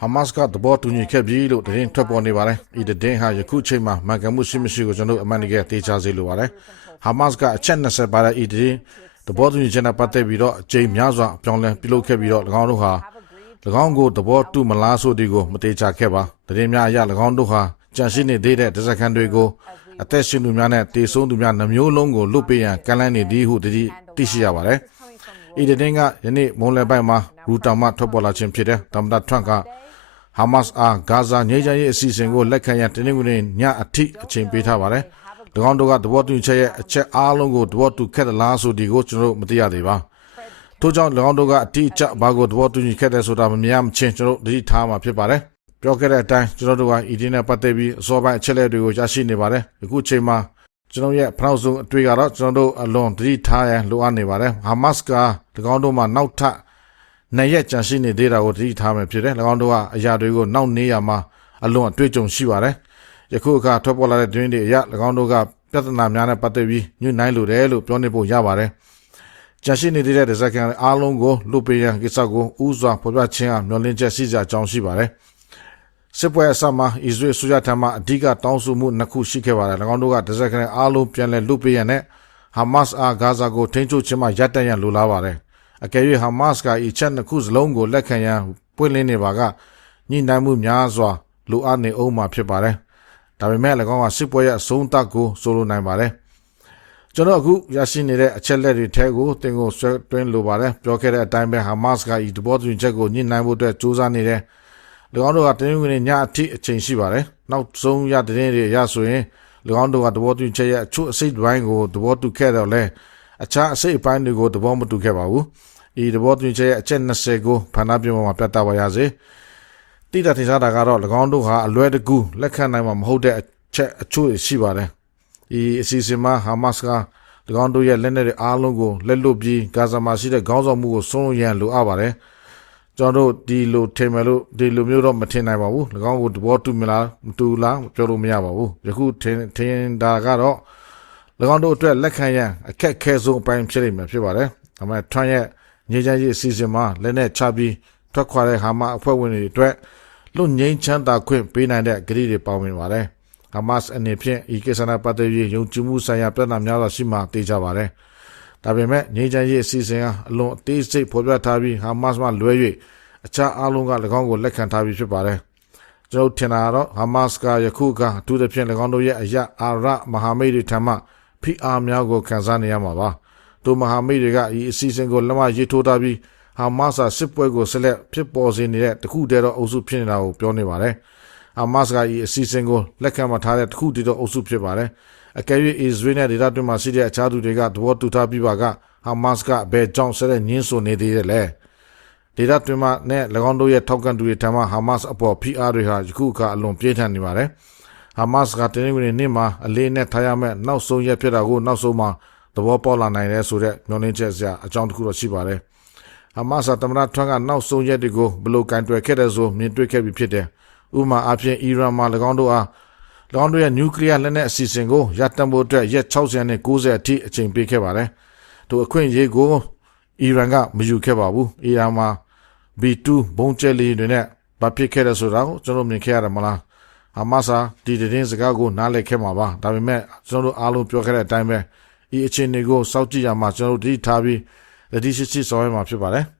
ဟာမတ်စ်ကသဘောတူညီခဲ့ပြီလို့သတင်းထွက်ပေါ်နေပါတယ်။ဒီသတင်းဟာယခုချိန်မှာမှန်ကန်မှုရှိမရှိကိုကျွန်တော်တို့အမှန်တကယ်သိချစေလိုပါတယ်။ဟာမတ်စ်ကအချက်20ပါတဲ့ဒီသတင်းသဘောတူညီချက်နဲ့ပတ်သက်ပြီးတော့အကြိမ်များစွာပြောင်းလဲပြုလုပ်ခဲ့ပြီးတော့၎င်းတို့ဟာ၎င်းကိုသဘောတူမလားဆိုဒီကိုမတေချာခဲ့ပါ။သတင်းများအရ၎င်းတို့ဟာကြံရှိနေသေးတဲ့ဒဇက်ခံတွေကိုအသက်ရှင်သူများနဲ့တေဆုံးသူများနှမျိုးလုံးကိုလွတ်ပေးရန်ကမ်းလှမ်းနေသည်ဟုတတိသိရှိရပါတယ်။ ဤတဲ့ကယနေ့မွန်လယ်ပိုင်းမှာရူတာမထွက်ပေါ်လာခြင်းဖြစ်တဲ့သမ္မတထရန့်ကဟာမတ်စ်အားဂါဇာငြိမ်းချမ်းရေးအစီအစဉ်ကိုလက်ခံရန်တင်းနှင်းကုန်ညအထိအချိန်ပေးထားပါတယ်။၎င်းတို့ကသဘောတူညီချက်ရဲ့အချက်အားလုံးကိုသဘောတူခဲ့သလားဆိုဒီကိုကျွန်တော်တို့မသိရသေးပါ။ထို့ကြောင့်၎င်းတို့ကအတိအကျဘာကိုသဘောတူညီခဲ့တယ်ဆိုတာမမြင်မချင်းကျွန်တော်တို့သတိထားမှာဖြစ်ပါတယ်။ပြောခဲ့တဲ့အတိုင်းကျွန်တော်တို့ကဤဒီနဲ့ပတ်သက်ပြီးအစောပိုင်းအချက်လက်တွေကိုရရှိနေပါတယ်။အခုချိန်မှာ ကျွန်တော်ရဲ့ဖနောက်ဆုံးအတွေ့ကတော့ကျွန်တော်တို့အလွန်သတိထားရန်လိုအပ်နေပါတယ်။ဟာမတ်စ်က၎င်းတို့မှနောက်ထပ်နှစ်ရက်ကြံရှိနေသေးတာကိုသတိထားမယ်ဖြစ်တယ်။၎င်းတို့ကအရာတွေကိုနောက်နေရမှာအလွန်အတွေ့အကြုံရှိပါတယ်။ယခုအခါထွက်ပေါ်လာတဲ့တွင်းတွေအရ၎င်းတို့ကပြဿနာများနဲ့ပတ်သက်ပြီးညှိနှိုင်းလိုတယ်လို့ပြောနေဖို့ရပါတယ်။ကြံရှိနေသေးတဲ့ဒဇက်ကန်အားလုံးကိုလူပေးရန်ကိစ္စကိုဥစွာဖော်ပြခြင်းအမျှော်လင့်ချက်ရှိကြအကြောင်းရှိပါတယ်။ စစ်ပွဲအစမှာအစ္စရေးဆိုရထံမှအဓိကတောင်းဆိုမှုနှစ်ခုရှိခဲ့ပါတယ်။၎င်းတို့ကဒဇက်ကန်အားလုံးပြန်လည်လူပေးရန်နဲ့ဟာမတ်စ်အားဂါဇာကိုထိန်းချုပ်ခြင်းမှရပ်တန့်ရန်လိုလားပါတယ်။အကယ်၍ဟာမတ်စ်ကဤချက်နှစ်ခုစလုံးကိုလက်ခံရန်ပွင့်လင်းနေပါကညှိနှိုင်းမှုများစွာလိုအပ်နေအောင်မှာဖြစ်ပါတယ်။ဒါပေမဲ့၎င်းကစစ်ပွဲရဲ့အဆုံးသတ်ကိုဆိုလိုနိုင်ပါတယ်။ကျွန်တော်အခုရရှိနေတဲ့အချက်လက်တွေထဲကိုတင်ကိုဆွဲတွင်းလိုပါတယ်ပြောခဲ့တဲ့အတိုင်းပဲဟာမတ်စ်ကဤတဘောတူညီချက်ကိုညှိနှိုင်းဖို့အတွက်စူးစမ်းနေတယ်၎ င်းတို့ကတင်းဝင်ညအထိအချိန်ရှိပါတယ်နောက်ဆုံးရတဲ့တွေရဆိုရင်၎င်းတို့ကတဘောတူညီချက်ရဲ့အချို့အစိတ်ပိုင်းကိုတဘောတူခဲ့တော့လဲအခြားအစိတ်ပိုင်းတွေကိုတဘောမတူခဲ့ပါဘူးဤတဘောတူညီချက်ရဲ့အချက်20ကိုဖန်နာပြမှာပြတ်သားပါရစေတိတထင်ရှားတာကတော့၎င်းတို့ဟာအလွဲတကူလက်ခံနိုင်မှာမဟုတ်တဲ့အချက်အချို့ရှိပါတယ်ဤအစီအစဉ်မှာဟာမတ်စ်က၎င်းတို့ရဲ့လက်နက်တွေအားလုံးကိုလက်လွတ်ပြီးဂါဇာမှာရှိတဲ့ခေါင်းဆောင်မှုကိုဆုံးရန်လိုအပ်ပါတယ် ကျွန်တော်တို့ဒီလိုထင်မယ်လို့ဒီလိုမျိုးတော့မထင်နိုင်ပါဘူး၎င်းကိုသဘောတူမလားမတူလားပြောလို့မရပါဘူးယခုထင်ထင်တာကတော့၎င်းတို့အတွက်လက်ခံရန်အခက်ခဲဆုံးအပိုင်းဖြစ်နေမှာဖြစ်ပါတယ်ဒါပေမဲ့ထွန်းရဲ့ငြိမ်းချမ်းရေးအစီအစဉ်မှာလက်နဲ့ချပြီးထွက်ခွာတဲ့ဟာမအဖွဲ့ဝင်တွေအတွက်လွတ်ငြိမ်းချမ်းသာခွင့်ပေးနိုင်တဲ့ဂရီတွေပါဝင်ပါတယ်ဟာမတ်စ်အနေဖြင့်ဤကိစ္စနဲ့ပတ်သက်ပြီးယုံကြည်မှုဆိုင်ရာပြဿနာများစွာရှိမှသိကြပါတယ်။ ဒါပေမဲ့ငြိမ်းချမ်းရေးအစီအစဉ်ဟာအလွန်အသေးစိတ်ဖော်ပြထားပြီးဟာမတ်စ်မှလွဲ၍အခြားအားလုံးက၎င်းကိုလက်ခံထားပြီးဖြစ်ပါတယ်။ကျွန်တော်ထင်တာတော့ဟာမတ်စ်ကယခုကအထူးသဖြင့်၎င်းတို့ရဲ့အရာအာရမဟာမိတ်တွေထံမှဖိအားများကိုခံစားနေရမှာပါ။တို့မဟာမိတ်တွေကဤအစီအစဉ်ကိုလက်မရေးထိုးထားပြီးဟာမတ်စ်စစ်ပွဲကိုဆက်လက်ဖြစ်ပေါ်စေနေတဲ့တခုတည်းသောအုပ်စုဖြစ်နေတာကိုပြောနေပါတယ်။ဟာမတ်စ်ကဤအစီအစဉ်ကိုလက်ခံမထားတဲ့တခုတည်းသောအုပ်စုဖြစ်ပါတယ်။ အကယ်၍အစ္စရေးနဲ့ဒေသတွင်းမှာရှိတဲ့အခြားသူတွေကသဘောတူထားပြီးပါကဟာမတ်စ်ကဘယ်ကြောင့်ဆက်လက်ညှင်းဆိုနေသေးတယ်လဲ။ဒေသတွင်းမှာနဲ့၎င်းတို့ရဲ့ထောက်ကန်သူတွေထံမှဟာမတ်စ်အပေါ်ဖိအားတွေဟာယခုအခါအလွန်ပြင်းထန်နေပါတယ်။ဟာမတ်စ်ကတင်းဝင်နေမှာအလေးနဲ့ထားရမယ့်နောက်ဆုံးရက်ဖြစ်တာကိုနောက်ဆုံးမှာသဘောပေါက်လာနိုင်တယ်ဆိုတဲ့မျှော်လင့်ချက်စရာအကြောင်းတစ်ခုတော့ရှိပါတယ်။ဟာမတ်စ်တမန်ထွန်းကနောက်ဆုံးရက်တွေကိုဘယ်လိုကင်တွယ်ခဲ့တယ်ဆိုမြင်တွေ့ခဲ့ပြီးဖြစ်တယ်။ဥမာအပြင်အီရန်မှာ၎င်းတို့အား၎ င်းတို့ရဲ့နျူကလ িয়ার လက်နက်အစီအစဉ်ကိုရပ်တန့်ဖို့အတွက်ရက်60နဲ့90အထိအချိန်ပေးခဲ့ပါတယ်။တို့အခွင့်အရေးကိုအီရန်ကမယူခဲ့ပါဘူး။အီရန်မှာ B2 ဘုံကျဲလီတွေနဲ့ဗဖြစ်ခဲ့တဲ့ဆိုတာကိုကျွန်တော်မြင်ခဲ့ရတယ်မလား။ဟာမတ်စာဒီတင်းစကားကိုနားလည်ခဲ့မှာပါ။ဒါပေမဲ့ကျွန်တော်တို့အားလုံးပြောခဲ့တဲ့အတိုင်းပဲဤအခြေအနေကိုစောင့်ကြည့်ရမှာကျွန်တော်တို့တတိထားပြီးတတိရှိရှိဆောင်ရမှာဖြစ်ပါတယ်။